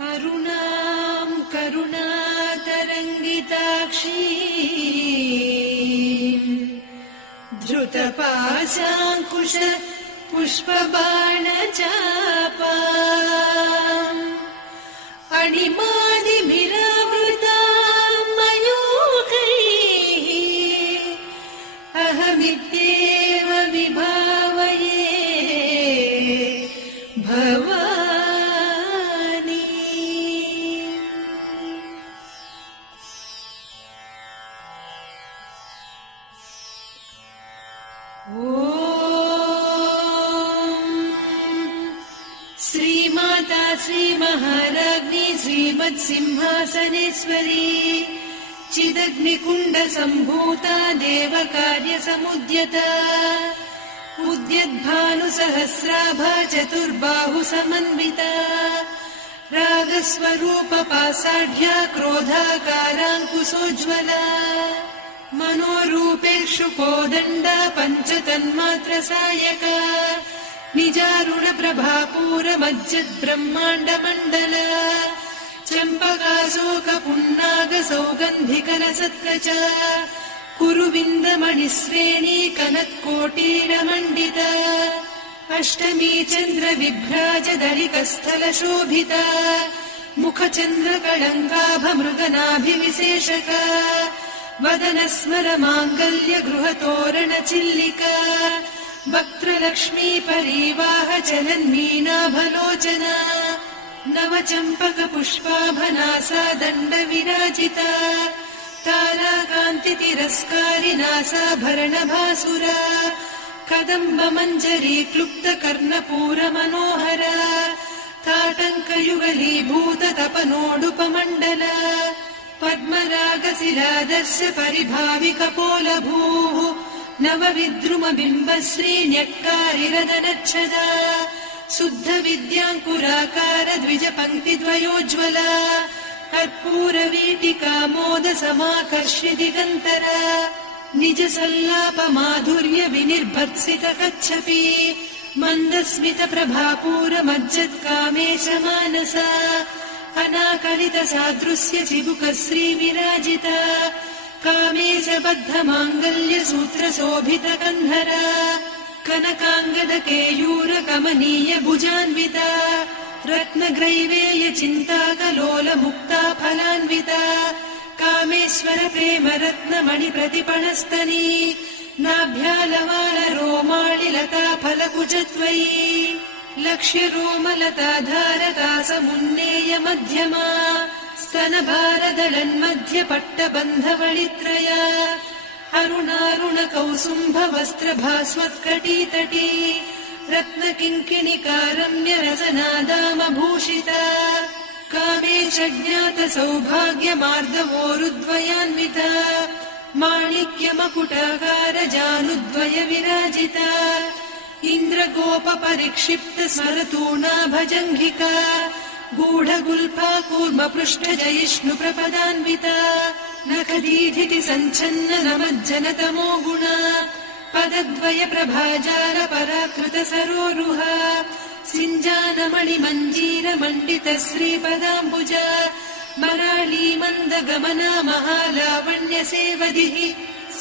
अरुणां करुणातरङ्गिताक्षी धृतपाशाङ्कुश पुष्पबाणचापा अणिमादिभिरावृतां मयूखैः अहमित्येव विभावये भवानी। श्रीमाता श्रीमहाराज्ञी श्रीमत्सिंहासनेश्वरी चिदग्निकुण्डसम्भूता देवकार्यसमुद्यता उद्यद्भानुसहस्राभा चतुर्बाहुसमन्विता रागस्वरूपपासाढ्या क्रोधाकाराङ्कुशोज्ज्वला मनोरूपेषु कोदण्डा पञ्चतन्मात्रसायका निजारुणप्रभापूरमज्जद्ब्रह्माण्डमण्डल चम्पकाशोकपुन्नागसौगन्धिकलसत्कच कुरुविन्दमणिश्रेणी कनत्कोटीरमण्डिता अष्टमी चन्द्रविभ्राजदलिकस्थलशोभिता मुखचन्द्रकळङ्काभमृगनाभिविशेषका वदनस्मरमाङ्गल्य गृहतोरणचिल्लिका वक्त्रलक्ष्मी परीवाह चलन्मीनाभलोचना नवचम्पकपुष्पाभनासा दण्डविराजिता ताराकान्तितिरस्कारिनासाभरणभासुरा कदम्बमञ्जरी क्लुप्तकर्णपूरमनोहरा ताटङ्कयुगलीभूततपनोडुपमण्डला पद्मरागशिलादर्श परिभाविकपोलभूः नवविद्रुमबिम्बश्रीन्यक्कारिरदनच्छदा शुद्धविद्याङ्कुराकार द्विजपङ्क्तिद्वयोज्ज्वला कर्पूरवीटिकामोदसमाकर्षि दिगन्तरा निजसल्लापमाधुर्य विनिर्भत्सितकच्छपि मन्दस्मितप्रभापूरमज्जत्कामेशमानसा अनाकलितसादृश्य चिबुकश्रीविराजिता कामेशबद्धमाङ्गल्यसूत्रशोभितकन्धरा कनकाङ्गदकेयूरकमनीय भुजान्विता रत्नग्रैवेय चिन्ताकलोलमुक्ता फलान्विता कामेश्वर प्रेम रत्नमणिप्रतिपणस्तनी नाभ्यालवालरोमाळिलता फलकुचत्वयी लक्ष्यरोमलताधारका समुन्नेय मध्यमा स्तनभारदलन्मध्यपट्टबन्धवळित्रया अरुणारुणकौसुम्भवस्त्रभास्वत्कटीतटी रत्नकिङ्किणिकारम्यरसनादामभूषिता कामेशज्ञातसौभाग्यमार्दवोरुद्वयान्विता माणिक्यमकुटाकारजानुद्वय विराजिता इन्द्रगोपपरिक्षिप्त स्मरतूणाभजङ्घिका गूढगुल्फा कूर्मपृष्ठजयिष्णुप्रपदान्विता नखदीधिति सञ्छन्न नमज्जनतमो गुणा पदद्वय प्रभाजाल पराकृत सरोरुहा सिञ्जानमणिमञ्जीरमण्डित श्रीपदाम्बुजा मराळी मन्दगमना महालावण्यसेवधिः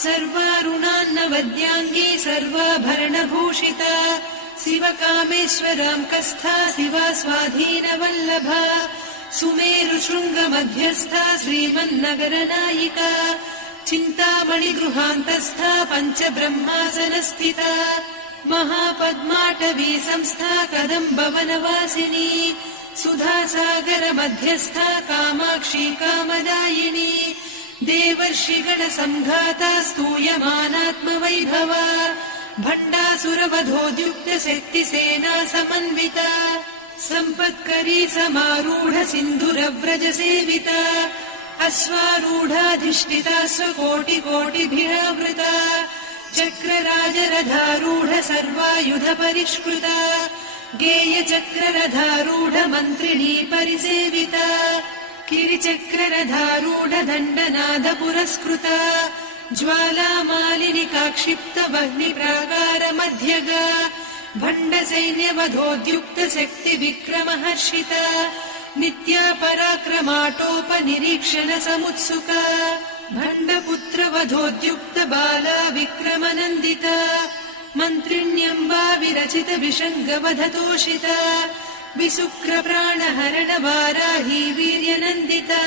सर्वारुणान्नवद्याङ्गी सर्वाभरणभूषिता शिवकामेश्वराङ्कस्था शिवा स्वाधीनवल्लभा सुमेरुशृङ्गमध्यस्था श्रीमन्नगरनायिका चिन्तामणिगृहान्तस्था पञ्चब्रह्मासनस्थिता महापद्माटवी संस्था कदम्बवनवासिनी सुधासागरमध्यस्था कामाक्षी कामदायिनी देवर्षिगणसङ्घाता स्तूयमानात्मवैभवा भण्डासुरवधोद्युक्तशक्तिसेना समन्विता सम्पत्करी समारूढ सिन्धुरव्रजसेविता अश्वारूढाधिष्ठिता स्वकोटिकोटिभिरावृता चक्रराजरथारूढ सर्वायुध परिष्कृता गेयचक्ररथारूढ मन्त्रिणी परिसेविता किरिचक्ररथारूढ दण्डनाद पुरस्कृता ज्वालामालिनिकाक्षिप्त वह्निप्राकार मध्यगा भण्डसैन्यवधोद्युक्त शक्ति विक्रमहर्षिता नित्या पराक्रमाटोपनिरीक्षण समुत्सुका भण्डपुत्र वधोद्युक्त बाला विक्रमनन्दिता मन्त्रिण्यम्बा विरचित विषङ्गवधतोषिता विसुक्र प्राणहरण वाराही वीर्यनन्दिता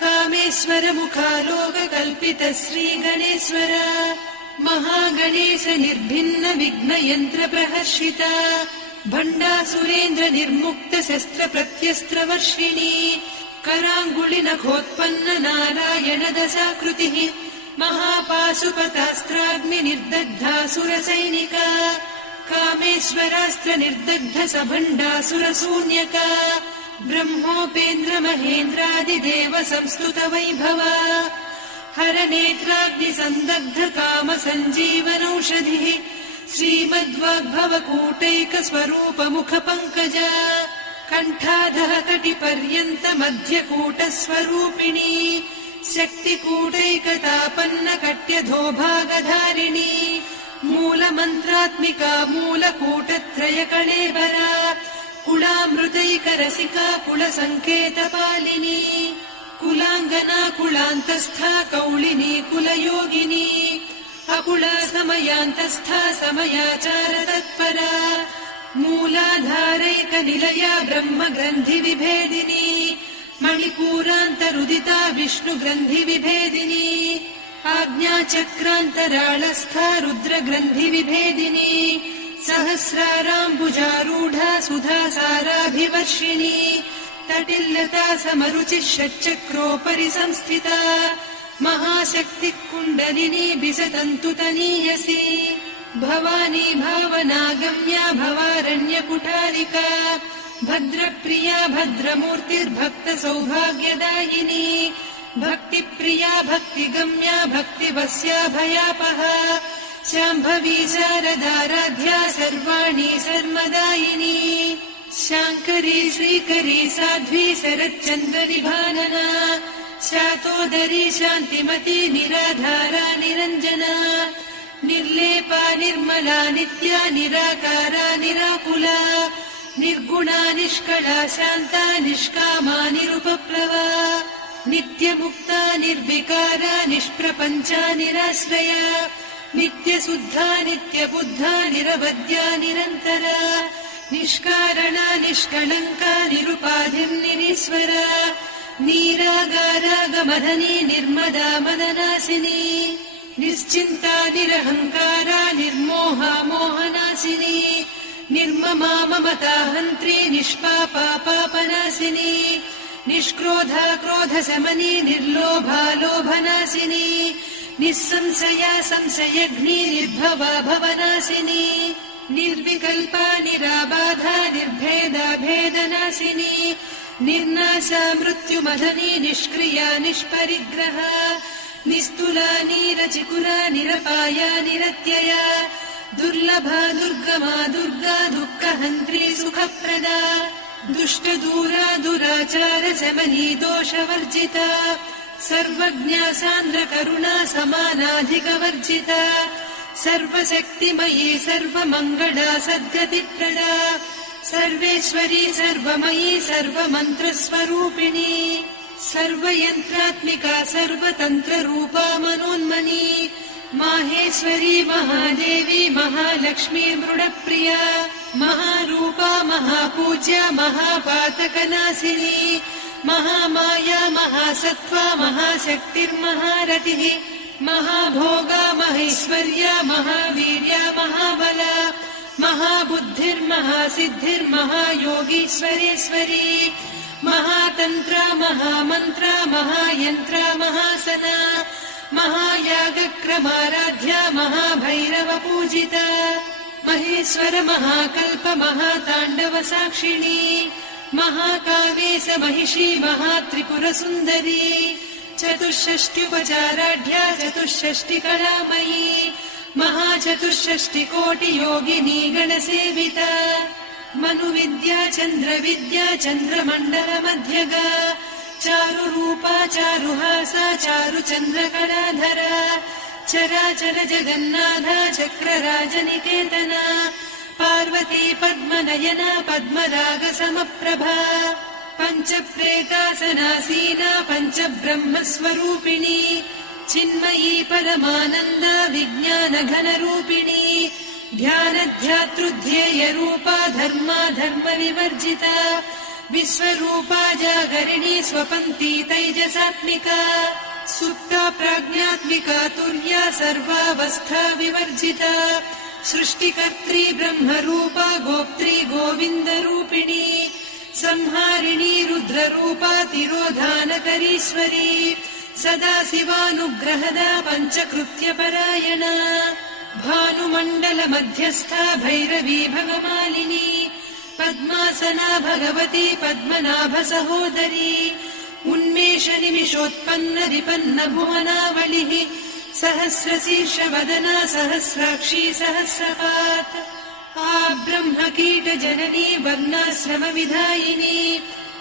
कामेश्वर मुखालोक कल्पित श्रीगणेश्वर महागणेश निर्भिन्न विघ्न यन्त्र प्रहर्षिता भण्डासुरेन्द्र निर्मुक्त शस्त्र प्रत्यस्त्र वर्षिणी कराङ्गुलि नखोत्पन्न नारायण दशाकृतिः महापाशुपतास्त्राग्नि निर्दग्धासुर सैनिका कामेश्वरास्त्र निर्दग्ध सभण्डासुर शून्यका ब्रह्मोपेन्द्र महेन्द्रादिदेव संस्तुत वैभवा हर नेत्राग्नि सन्दग्ध काम सञ्जीवनौषधिः श्रीमद्वाग्भव कूटैक स्वरूप मुख पङ्कजा कण्ठाधः कटिपर्यन्त मध्यकूट स्वरूपिणी शक्तिकूटैकतापन्न कट्यधोभागधारिणी मूलमन्त्रात्मिका मूलकूटत्रय कळेबरा कुलामृतैकरसिका कुलसङ्केतपालिनी कुलाङ्गना कुलान्तस्था कौलिनी कुलयोगिनी अकुला समयान्तस्था समयाचार तत्परा मूलाधारैकनिलया ब्रह्मग्रन्थि विभेदिनी मणिपूरान्तरुदिता विष्णुग्रन्थि विभेदिनी आज्ञाचक्रान्तराळस्था रुद्रग्रन्थि विभेदिनी सहस्राराम्बुजारूढा सुधासाराभिवर्षिणी तटिल्लता समरुचिः षट्चक्रोपरि संस्थिता महाशक्तिः कुण्डलिनी बिसतन्तुतनीयसी भवानी भावनागम्या भवारण्यकुठारिका भद्रप्रिया भद्रमूर्तिर्भक्त सौभाग्यदायिनी भक्तिप्रिया भक्तिगम्या भक्तिवस्या भयापहा शाम्भवी शारदाराध्या सर्वाणि सर्वदायिनी शाङ्करी श्रीकरी साध्वी शरच्चन्द्रनिभानना शातोदरी शान्तिमती निराधारा निरञ्जना निर्लेपा निर्मला नित्या निराकारा निराकुला निर्गुणा निष्कला शान्ता निष्कामा निरुपप्लवा नित्यमुक्ता निर्विकारा निष्प्रपञ्चा निराश्रया नित्यशुद्धा नित्यबुद्धा निरवद्या निरन्तरा निष्कारणा निष्कलङ्का निरुपाधिर्निरीश्वरा नीरागारागमधनी निर्मदा मननासिनी निश्चिन्ता निरहङ्कारा निर्मोहा मोहनासिनी निर्ममा ममता हन्त्री निष्पापा पापनासिनी निष्क्रोधा क्रोधशमनी निर्लोभा लोभनासिनी निःसंशया संशयघ्नी निर्भवा भवनासिनी निर्विकल्पा निराबाधा निर्भेदा भेदनासिनी निर्नाशा मृत्युमधनी निष्क्रिया निष्परिग्रहा निस्तुला नीरचिकुला निरपाया निरत्यया दुर्लभा दुर्गमा दुर्गा दुःखहन्त्री सुखप्रदा दुष्टदूरा दुराचार शमनी दोषवर्जिता सर्वज्ञा सान्द्र करुणा समानाधिकवर्जिता सर्वशक्तिमयी सर्वमङ्गला सद्गतिप्रदा सर्वेश्वरी सर्वमयी सर्वमन्त्रस्वरूपिणी सर्वयन्त्रात्मिका सर्वतन्त्ररूपा मनोन्मनी माहेश्वरी महादेवी महालक्ष्मी मृडप्रिया महारूपा महापूज्या महापातकनाशिनी महामाया महासत्त्वा महाशक्तिर्महारतिः महाभोगा महेश्वर्या महावीर्या महाबला महाबुद्धिर्महासिद्धिर्महायोगीश्वरेश्वरी महातन्त्रा महामन्त्रा महायन्त्रा महासना महायागक्रमाराध्या महाभैरवपूजिता महेश्वर महाकल्प महाताण्डव साक्षिणी महाकावेश महिषी महात्रिपुरसुन्दरी चतुष्षष्ट्युपचाराढ्या चतुष्षष्टिकलामयी महाचतुष्षष्टिकोटियोगिनी गणसेविता मनुविद्या चन्द्रविद्या चन्द्रमण्डलमध्यगा चारुरूपा चारुहासा चारुचन्द्रकलाधरा चराचर जगन्नाथा चक्रराजनिकेतना पार्वती पद्मनयना पद्मरागसमप्रभा पञ्चप्रेतासनासीना पञ्चब्रह्मस्वरूपिणी चिन्मयी परमानन्द विज्ञानघनरूपिणी ध्यानध्यातृध्येयरूपा धर्मा धर्मविवर्जिता विश्वरूपा जागरिणी स्वपन्ती तैजसात्मिका सुप्ता प्राज्ञात्मिका तुर्या सर्वावस्था विवर्जिता सृष्टिकर्त्री ब्रह्मरूपा गोप्त्री गोविन्दरूपिणी संहारिणी रुद्ररूपा तिरोधानकरीश्वरी सदा शिवानुग्रहदा पञ्चकृत्यपरायणा भानुमण्डलमध्यस्था भैरवी भगमालिनी पद्मासना भगवती पद्मनाभसहोदरी उन्मेषनिमिषोत्पन्न विपन्न भुवनावलिः सहस्रशीर्षवदना सहस्राक्षी सहस्रपात् ब्रह्मकीटजननी वर्णाश्रमविधायिनी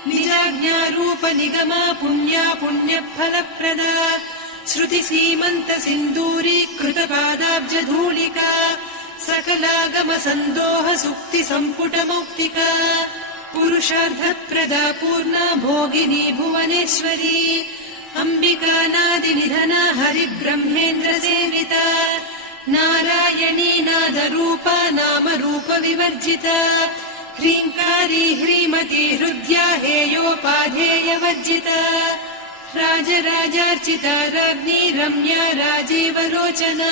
निजाज्ञारूपनिगमा पुण्या पुण्यफलप्रदा श्रुतिसीमन्तसिन्दूरीकृतपादाब्जधूलिका सकलागमसन्दोह सुक्तिसम्पुटमौक्तिका पुरुषार्थप्रदा पूर्णा भोगिनी भुवनेश्वरी अम्बिकानादिनिधना हरिब्रह्मेन्द्रसेविता नारायणी नादरूपा नामरूपविवर्जिता ह्रीङ्कारी ह्रीमती हृद्या हेयोपाधेयवर्जिता राजराजार्चिता राज्ञी रम्या राजीवलोचना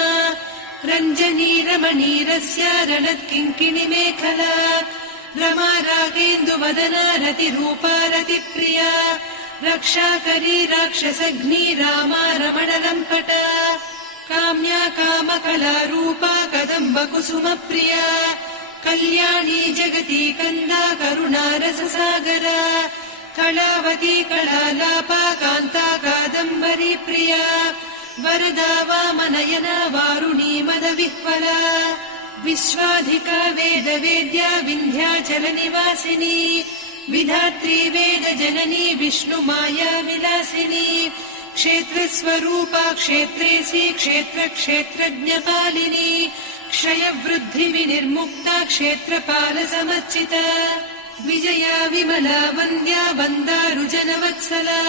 रञ्जनी रमणीरस्या रणत्किङ्किणिमेखला रमा रागेन्दुवदना रतिरूपा रतिप्रिया रक्षाकरी राक्षसघ्नी रामा रमणलम्पटा काम्या कामकलारूपा कदम्बकुसुमप्रिया कल्याणी जगती कन्दा करुणारससागरा कलावती कलालापा कान्ता कादम्बरी प्रिया वरदा वामनयना वारुणी मदविह्वला विश्वाधिका वेदवेद्या विन्ध्याचलनिवासिनी विधात्री वेदजननी विष्णुमाया विलासिनी क्षेत्रस्वरूपा क्षेत्रेसी क्षेत्रक्षेत्रज्ञपालिनी क्षयवृद्धिविनिर्मुक्ता क्षेत्रपालसमर्चिता विजया विमला वन्द्या वन्दारुजनवत्सला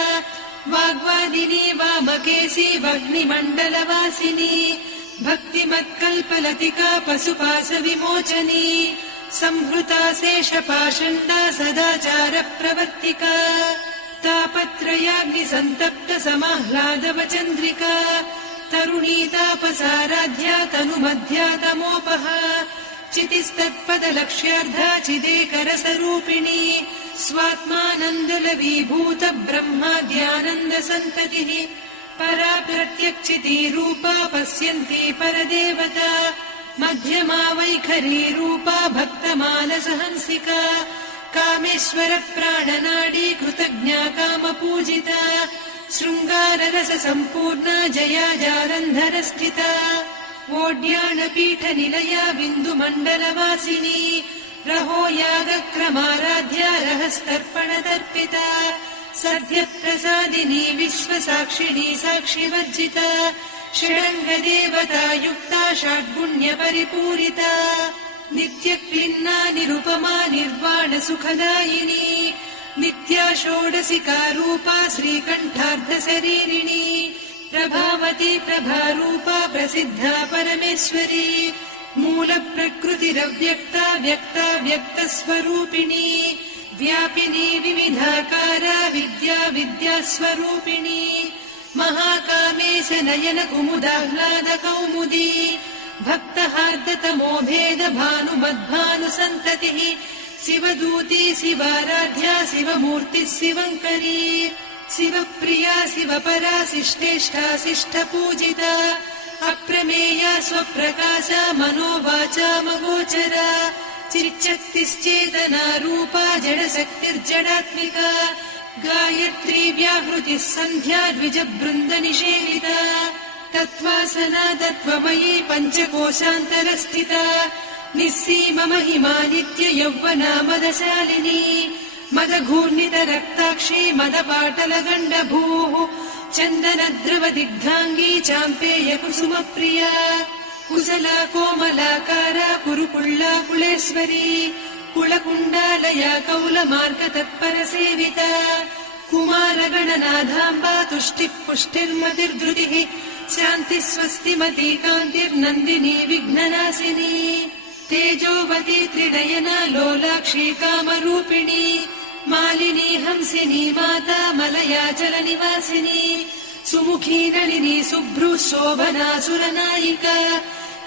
वाग्वादिनी वामकेशी वह्निमण्डलवासिनी भक्तिमत्कल्पलतिका पशुपाशविमोचनी संहृता शेषपाषण्डा सदाचारप्रवर्तिका तापत्रयाग्निसन्तप्त समाह्लादवचन्द्रिका तरुणी तापसाराध्या तनुमध्या तमोपहा चितिस्तत्पदलक्ष्यार्धा चिदेकरसरूपिणी स्वात्मानन्दलवीभूत ब्रह्माद्यानन्दसन्ततिः परा प्रत्यक्षितीरूपा पश्यन्ती परदेवता मध्यमा वैखरी रूपा भक्तमानसहंसिका कामेश्वर प्राणनाडी कृतज्ञा कामपूजिता शृङ्गाररस सम्पूर्णा जया जालन्धरस्थिता वोड्याणपीठनिलया बिन्दुमण्डलवासिनी रहो यागक्रमाराध्या रहस्तर्पणतर्पिता सद्यप्रसादिनी विश्वसाक्षिणी साक्षिवर्जिता षडङ्गदेवता युक्ता षड्गुण्यपरिपूरिता नित्यक्लिन्ना निरुपमा निर्वाणसुखदायिनी नित्या षोडशिका रूपा श्रीकण्ठार्धशरीरिणी प्रभावती प्रभारूपा प्रसिद्धा परमेश्वरी मूलप्रकृतिरव्यक्ता व्यक्ता व्यक्तस्वरूपिणी व्यापिनी विविधाकारा विद्या विद्यास्वरूपिणी महाकामेश नयन कुमुदाह्लाद कौमुदी भक्तहार्दतमो भेद भानुमद्भानुसन्ततिः शिवदूती शिवाराध्या शिवमूर्तिः शिवङ्करी शिवप्रिया शिवपरा शिष्टेष्टा शिष्टपूजिता अप्रमेया स्वप्रकाशा मनोवाचामगोचरा चिच्चक्तिश्चेतना रूपा जडशक्तिर्जडात्मिका गायत्री व्याहृतिः सन्ध्या द्विजबृन्दनिषेविता तत्त्वासना तत्त्वमयी पञ्चकोशान्तरस्थिता निःसीम महिमा नित्य यौवना मदशालिनी मदघूर्णितरक्ताक्षी मदपाटलगण्डभूः चन्दनद्रवदिग्धाङ्गी चाम्पेय कुसुमप्रिया कुशला कोमलाकारा कुरुकुळ्ळा कुलेश्वरी कुलकुण्डालया कौलमार्गतत्परसेविता कुमारगणनाथाम्बा तुष्टिः पुष्टिर्मतिर्धृतिः शान्तिः स्वस्तिमती कान्तिर्नन्दिनी विघ्ननाशिनी तेजोवती त्रिनयना लोलाक्षी कामरूपिणी मालिनी हंसिनी माता मलयाचलनिवासिनी सुमुखी नलिनी शुभ्रू शोभना सुरनायिका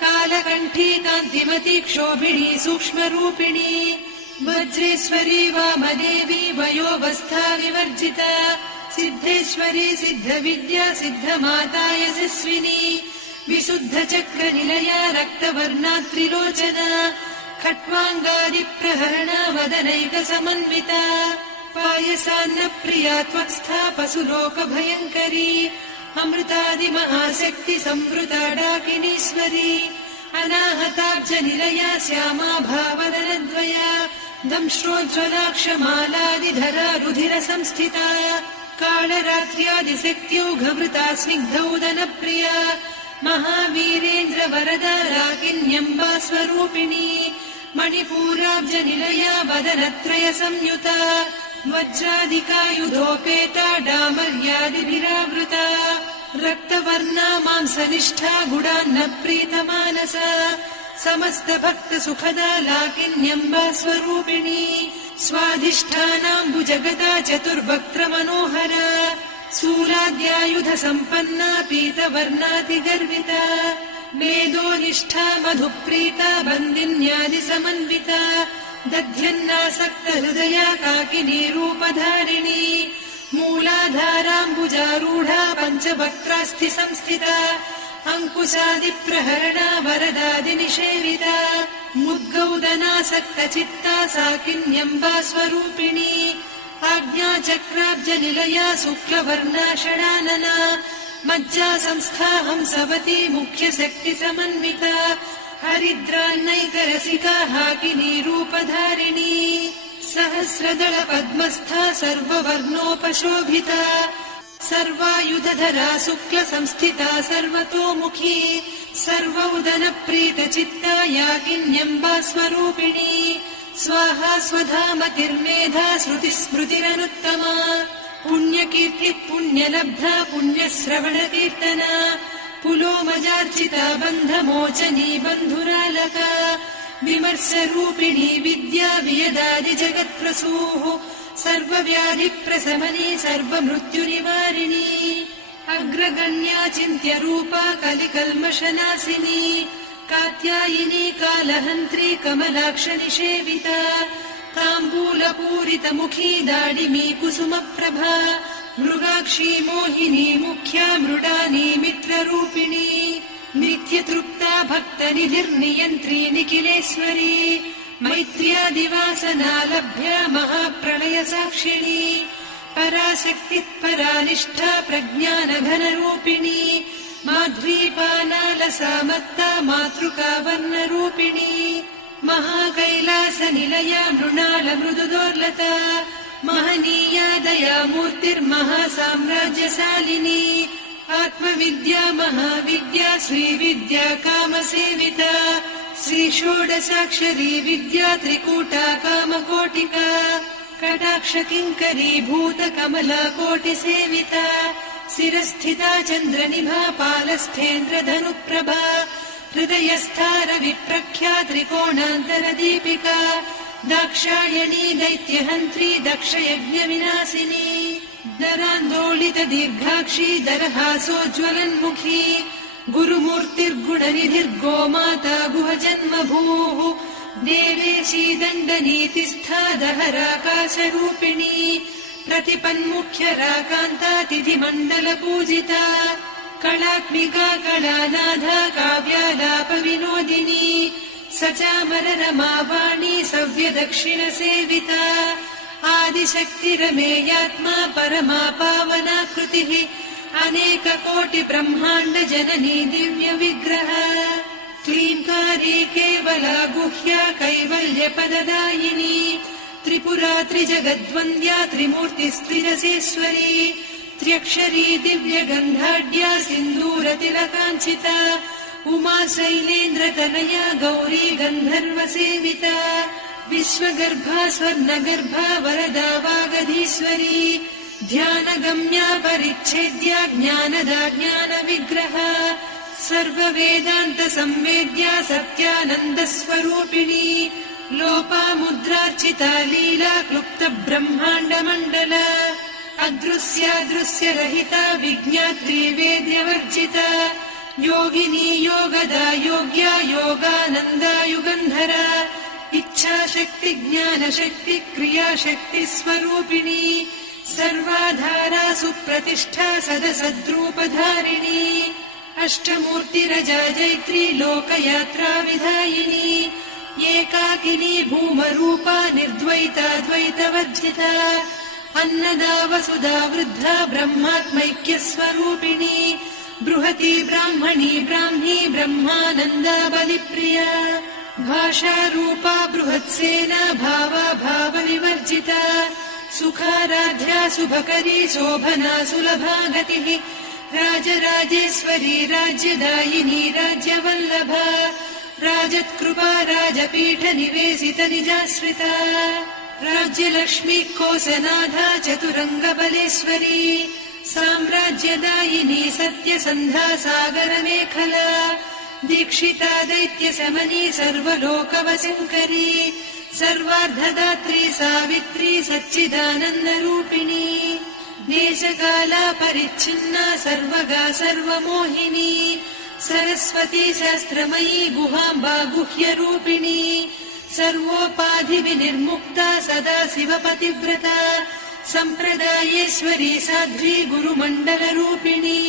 कालकण्ठी कान्तिमती क्षोभिणी सूक्ष्मरूपिणी वज्रेश्वरी वामदेवी वयोवस्था विवर्जिता सिद्धेश्वरी सिद्धविद्या सिद्धमाता यशस्विनी विशुद्धचक्रनिलया रक्तवर्णा त्रिलोचना खट्वाङ्गादिप्रहरणा वदनैकसमन्विता पायसान्नप्रिया त्वक्स्था पशुलोकभयङ्करी अमृतादिमहाशक्ति संवृता डाकिनीश्वरी अनाहताब्जनिलया श्यामा भावदनद्वया दंश्रोज्ज्वलाक्षमालादिधरा रुधिरसंस्थिता कालरात्र्यादिशक्त्योघवृता स्निग्धौदनप्रिया महावीरेन्द्रवरदा राकिन्यम्बा स्वरूपिणी मणिपूराब्जनिलया वदनत्रय संयुता वज्रादिकायुधोपेता डामर्यादिभिरावृता रक्तवर्णा मांसनिष्ठा गुडान्नप्रीतमानसा समस्तभक्तसुखदा लाकिन्यम्बा स्वरूपिणी स्वाधिष्ठानाम्बुजगदा चतुर्वक्त्रमनोहरा शूलाद्यायुधसम्पन्ना पीतवर्णातिगर्विता वेदोनिष्ठा मधुप्रीता बन्दिन्यादिसमन्विता दध्यन्नासक्तहृदया काकिनी रूपधारिणी मूलाधाराम्बुजारूढा पञ्चवक्त्रास्थिसंस्थिता अङ्कुशादिप्रहरणा वरदादिनिषेविता मुद्गौदनासक्तचित्ता साकिन्यम्बा स्वरूपिणी आज्ञाचक्राब्जनिलया शुक्लवर्णा षडानना मज्जा संस्था हंसवती मुख्यशक्तिसमन्विता हरिद्रान्नैकरसिका हाकिनी रूपधारिणी सहस्रदल पद्मस्था सर्ववर्णोपशोभिता सर्वायुधधरा शुक्लसंस्थिता सर्वतोमुखी सर्वौदनप्रीतचित्ता याकिन्यम्बा स्वरूपिणी स्वाहा स्वधामतिर्मेधा श्रुतिस्मृतिरनुत्तमा पुण्यकीर्तिः पुण्यलब्धा पुण्यश्रवणकीर्तना पुलोमजार्चिता बन्धमोचनी बन्धुरालका विमर्शरूपिणी विद्या वियदादिजगत्प्रसूः सर्वव्याधिप्रशमनी सर्वमृत्युनिवारिणी अग्रगण्या चिन्त्यरूपा कलिकल्मषनाशिनी कात्यायिनी कालहन्त्री कमलाक्षनिषेविता ताम्बूलपूरितमुखी दाडिमी कुसुमप्रभा मृगाक्षी मोहिनी मुख्या मृडानी मित्ररूपिणी नित्यतृप्ता भक्तनिधिर्नियन्त्री निखिलेश्वरी मैत्र्यादिवासना लभ्या महाप्रलयसाक्षिणी पराशक्तिः परानिष्ठा प्रज्ञानघनरूपिणी माध्वीपानालसामत्ता मातृका वर्णरूपिणी महाकैलासनिलया मृणालमृदुदोर्लता महनीया दयामूर्तिर्महासाम्राज्यशालिनी आत्मविद्या महाविद्या श्रीविद्या कामसेविता श्रीषोडशाक्षरी विद्या त्रिकूटा कामकोटिका कटाक्षकिङ्करी भूतकमला कोटिसेविता शिरस्थिता चन्द्रनिभा पालस्थेन्द्रधनुप्रभा हृदयस्था रविप्रख्या त्रिकोणान्तरदीपिका दाक्षायणी दैत्यहन्त्री दक्षयज्ञविनाशिनी दरान्दोलितदीर्घाक्षी दरहासोज्ज्वलन्मुखी गुरुमूर्तिर्गुणनिधिर्गोमाता गुहजन्मभूः देवेशी दण्डनीतिस्था दहराकाशरूपिणी प्रतिपन्मुख्यराकान्ता तिथिमण्डलपूजिता कलात्मिका कलानाथा काव्यालापविनोदिनी सचामररमावाणी सव्यदक्षिणसेविता आदिशक्तिरमेयात्मा परमा पावनाकृतिः अनेककोटिब्रह्माण्डजननी दिव्यविग्रह क्लीङ्कारी केवला गुह्या कैवल्यपददायिनी त्रिपुरा त्रिजगद्वन्द्या त्रिमूर्तिस्त्रिरसेश्वरी त्र्यक्षरी दिव्यगन्धाढ्या सिन्दूरतिलकाञ्चिता उमा शैलेन्द्रतनया गौरी गन्धर्वसेविता विश्वगर्भा स्वर्णगर्भा वरदा वागधीश्वरी ध्यानगम्या परिच्छेद्या ज्ञानदा ज्ञानविग्रहा सर्ववेदान्तसंवेद्या सत्यानन्दस्वरूपिणी लोपामुद्रार्चिता लीला क्लुप्तब्रह्माण्डमण्डला अदृश्यादृश्यरहिता विज्ञात्री वेद्यवर्जिता योगिनी योगदा योग्या योगानन्दा युगन्धरा इच्छाशक्ति ज्ञानशक्ति क्रियाशक्ति स्वरूपिणी सर्वाधारा सुप्रतिष्ठा सदसद्रूपधारिणी अष्टमूर्तिरजा जैत्री लोकयात्रा विधायिनी एकाकिनी भूमरूपा निर्द्वैता द्वैतवर्जिता अन्नदा वसुधा वृद्धा ब्रह्मात्मैक्यस्वरूपिणी बृहती ब्राह्मणी ब्राह्मी ब्रह्मानन्दा बलिप्रिया भाषारूपा बृहत्सेना भावा भावविवर्जिता सुखाराध्या शुभकरी शोभना सुलभा गतिः राजराजेश्वरी राज्यदायिनी राज्यवल्लभा राजत्कृपा राजपीठ निवेशित निजाश्रिता राज्यलक्ष्मी कोसनाधा चतुरङ्गबलेश्वरी साम्राज्यदायिनी सत्यसन्धा सागरमेखला दीक्षिता दैत्यशमनी सर्वलोकवशङ्करी सर्वार्धदात्री सावित्री सच्चिदानन्दरूपिणी देशकाला परिच्छिन्ना सर्वगा सर्वमोहिनी सरस्वती शास्त्रमयी गुहाम्बा गुह्यरूपिणी सर्वोपाधिविनिर्मुक्ता सदा शिवपतिव्रता सम्प्रदायेश्वरी साध्वी गुरुमण्डलरूपिणी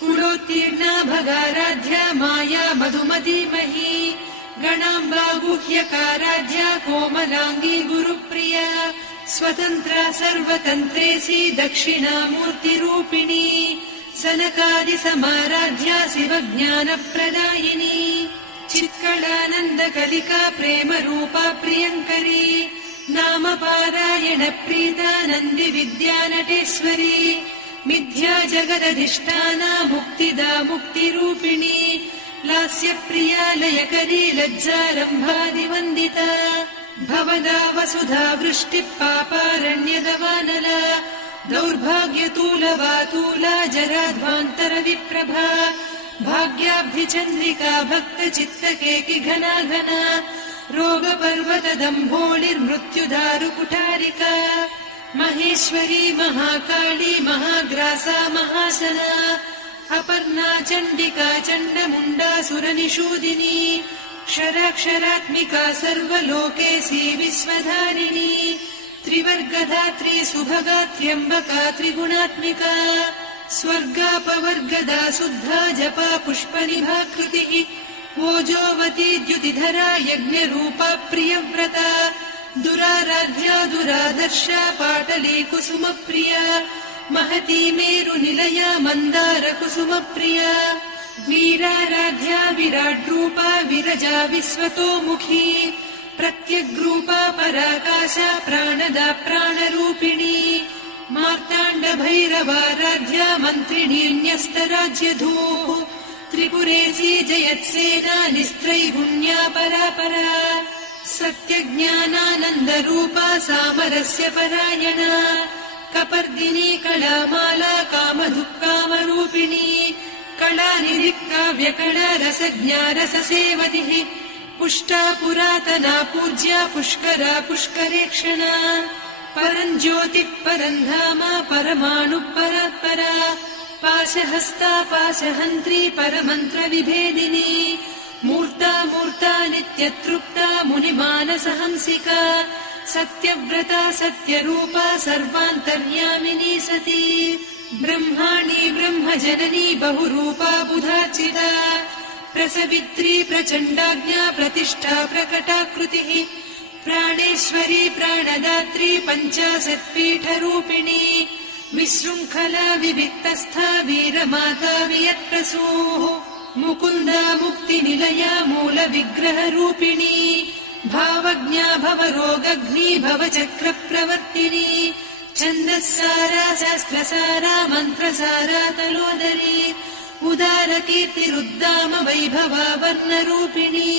कुलोत्तीर्णा भगाराध्या माया मधुमतीमही गणाम्बा गुह्यकाराध्या कोमलाङ्गी गुरुप्रिया स्वतन्त्रा सर्वतन्त्रेसी दक्षिणामूर्तिरूपिणी सनकादिसमाराध्या शिवज्ञानप्रदायिनी चित्कलानन्दकलिका प्रेमरूपा प्रियङ्करी नामपारायण प्रीता नन्दिविद्यानटेश्वरी मिथ्या जगदधिष्ठाना मुक्तिदा मुक्तिरूपिणी लास्यप्रिया लयकरी लज्जारम्भादिवन्दिता भवदा वसुधा वृष्टिः पापारण्यदवानला दौर्भाग्यतूलवातूला जराध्वान्तरविप्रभा भाग्याब्धिचन्द्रिका भक्तचित्तकेकि घना घना रोगपर्वतदम्भोळिर्मृत्युदारुकुठारिका महेश्वरी महाकाली महाग्रासा महासना अपर्णा चण्डिका चण्डमुण्डासुरनिषूदिनी क्षराक्षरात्मिका सर्वलोकेशी विश्वधारिणी त्रिवर्गधात्री सुभगा त्र्यम्बका त्रिगुणात्मिका स्वर्गापवर्गदा शुद्धा जपा पुष्पनिभाकृतिः ओजोवती द्युतिधरा यज्ञरूपा प्रियव्रता दुराराध्या दुरादर्शा पाटली कुसुमप्रिया महती मेरुनिलया मन्दार कुसुमप्रिया वीराराध्या विराड्रूपा विरजा विश्वतोमुखी प्रत्यग्रूपा पराकाशा प्राणदा प्राणरूपिणी मार्ताण्ड भैरवाराध्या मन्त्रिणी न्यस्तराज्यधूः त्रिपुरेशी जयत्सेना निस्त्रैगुण्या परापरा सत्यज्ञानानन्दरूपा सामरस्य परायणा कपर्दिनी कलामाला कामधुक्कामरूपिणी कलानिधिकाव्यकला रसज्ञा रससेवतिः पुष्टा पुरातना पूज्या पुष्करा पुष्करेक्षणा परञ्ज्योतिः परन्धामा परमाणुः परात्परा पाशहस्ता पाशहन्त्री परमन्त्रविभेदिनी मूर्ता मूर्ता नित्यतृप्ता मुनिमानसहंसिका सत्यव्रता सत्यरूपा सर्वान्तर्यामिनी सती ब्रह्माणी ब्रह्मजननी बहुरूपा बुधार्चिता प्रसवित्री प्रचण्डाज्ञा प्रतिष्ठा प्रकटाकृतिः प्राणेश्वरी प्राणदात्री पञ्चाशत्पीठरूपिणी विशृङ्खला विविक्तस्था वीरमाता वियत्प्रसूः मुकुन्दा मुक्तिनिलया मूलविग्रहरूपिणी भावज्ञा भवरोगघ्नी भवचक्रप्रवर्तिनी छन्दस्सारा शास्त्रसारा मन्त्रसारा तलोदरी उदारकीर्तिरुद्दाम वैभवा वर्णरूपिणी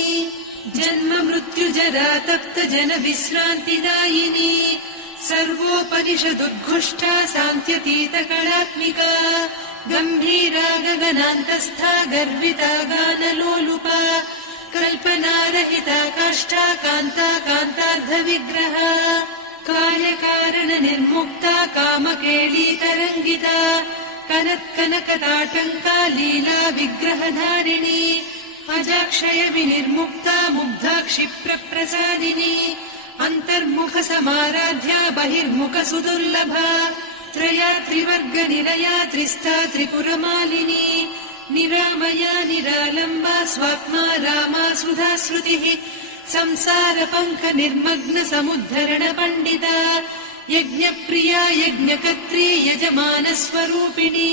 जन्म मृत्युजरा तप्त जन विश्रान्तिदायिनी सर्वोपनिषदुद्घुष्टा सान्त्यतीत कलात्मिका गम्भीरा गगनान्तस्था गर्विता गानलोलुपा कल्पनारहिता काष्ठा कान्ता कान्तार्धविग्रहा कार्यकारण निर्मुक्ता कामकेळीतरङ्गिता कनत्कनकताटङ्का लीला विग्रहधारिणी अजाक्षय विनिर्मुक्ता मुग्धा क्षिप्रप्रसादिनी अन्तर्मुख समाराध्या बहिर्मुख सुदुर्लभा त्रया त्रिवर्ग निलया त्रिस्था त्रिपुरमालिनी निरामया निरालम्बा स्वात्मा रामा सुधा श्रुतिः संसार पङ्क निर्मग्न समुद्धरण पण्डिता यज्ञप्रिया यज्ञकर्त्री यजमान स्वरूपिणी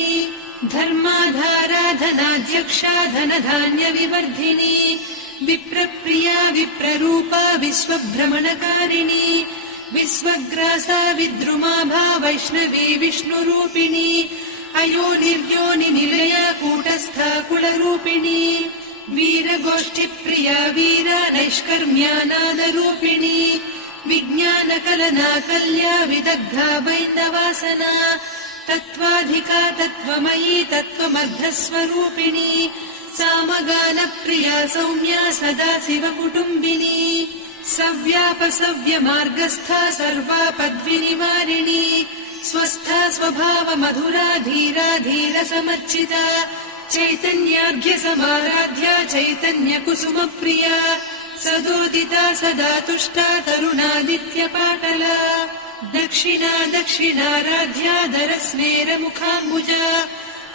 धर्माधाराधनाध्यक्षा धनधान्य विवर्धिनी विप्रप्रिया विप्ररूपा विश्वभ्रमणकारिणी विश्वग्रासा विद्रुमाभा वैष्णवी विष्णुरूपिणी अयोनिर्योनि निलया कूटस्था कुलरूपिणी वीरगोष्ठिप्रिया वीरा नैष्कर्म्यानादरूपिणी विज्ञानकलना कल्या विदग्धा वैन्दवासना तत्त्वाधिका तत्त्वमयी तत्त्वमर्धस्वरूपिणी सामगानप्रिया सौम्या सदा शिवकुटुम्बिनी सव्यापसव्यमार्गस्था सर्वापद्विनिवारिणी स्वस्था स्वभाव मधुरा धीरा धीर समर्चिता चैतन्यार्घ्य समाराध्या चैतन्य कुसुम प्रिया सदोदिता सदा तुष्टा तरुणादित्य पाटला दक्षिणा दक्षिणाराध्या दरस्मेर मुखाम्बुजा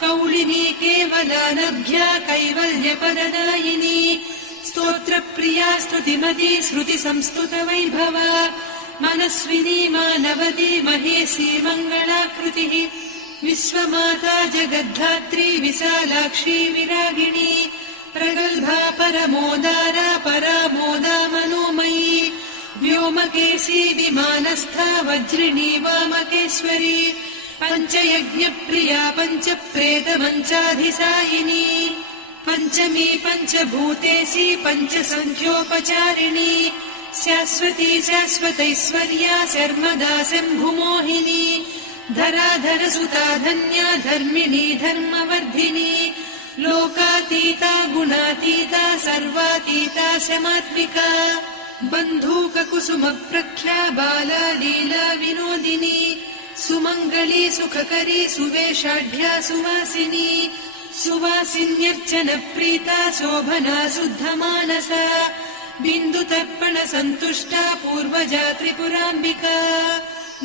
कौलिनी केवलानभ्या कैवल्यपददायिनी स्तोत्रप्रिया स्तुतिमती श्रुति संस्तुत वैभवा मनस्विनी मानवती महेशी मङ्गलाकृतिः विश्वमाता जगद्धात्री विशालाक्षी विरागिणी प्रगल्भा परमोदारा परामोदा मनोमयी व्योमकेशी विमानस्था वज्रिणी वामकेश्वरी पञ्चयज्ञप्रिया पञ्चप्रेतमञ्चाधिसायिनी पञ्चमी पञ्चभूतेशी पञ्चसङ्ख्योपचारिणी शाश्वती शाश्वतैश्वर्या शर्मदा शम्भुमोहिनी धराधरसुता धन्या धर्मिणी धर्मवर्धिनी लोकातीता गुणातीता सर्वातीता शमात्मिका बन्धूककुसुमप्रख्या बाला लीला विनोदिनी सुमङ्गली सुखकरी सुवेशाढ्या सुवासिनी सुवासिन्यर्चन प्रीता शोभना शुद्धमानसा बिन्दुतर्पण सन्तुष्टा पूर्वजा त्रिपुराम्बिका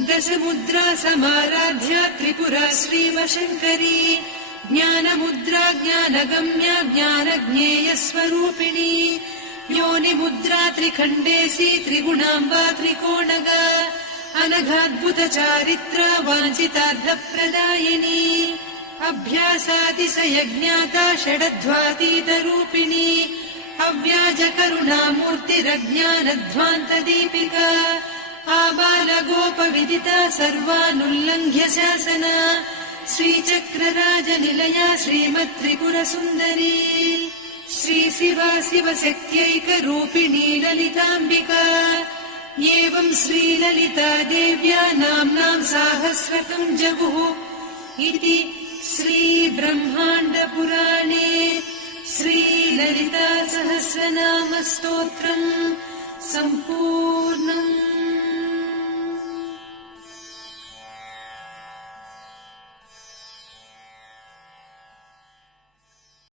दशमुद्रा समाराध्या त्रिपुरा श्रीवशङ्करी ज्ञानमुद्रा ज्ञानगम्या ज्ञानज्ञेयस्वरूपिणी योनिमुद्रा त्रिखण्डेशी त्रिगुणाम्बा त्रिकोणगा अनघाद्भुत चारित्रा वाञ्छितार्थप्रदायिनी अभ्यासातिशयज्ञाता षडध्वातीतरूपिणी अव्याजकरुणामूर्तिरज्ञानध्वान्तदीपिका आबालगोपविदिता सर्वानुल्लङ्घ्य शासना श्रीचक्रराजनिलया श्रीमत्त्रिपुरसुन्दरी श्रीशिवा शिवशक्त्यैकरूपिणी ललिताम्बिका एवं श्रीललिता देव्या नाम्नां साहस्रकं जगुः इति श्रीब्रह्माण्डपुराणे श्रीललिता सहस्रनामस्तोत्रम् सम्पूर्णम्।